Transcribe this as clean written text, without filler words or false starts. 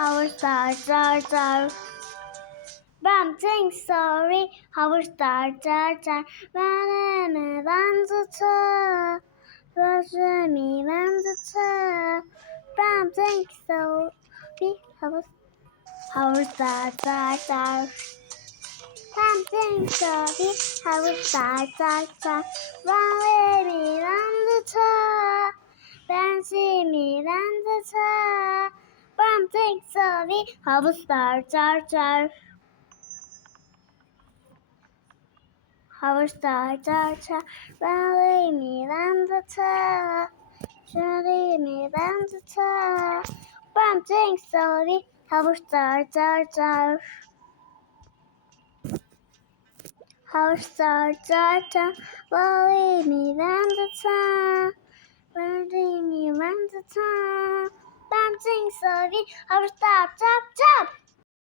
Our star, star, star. Bouncing sorry, our star, star, star. 바람에 만두쳐, 조심히 만두쳐. Bouncing sorry, our star, star, star. Bouncing sorry, our star, star, star. 바람이 만두쳐, 조심히 만두쳐. Bouncing sorry, our star, star, star. Our star, star, star, rally me round the top, surely me round the top. Bumping slowly, our star, star, star. Our star, star, star, rally me round the top, rally me round the top. Bumping slowly, our star, top, top.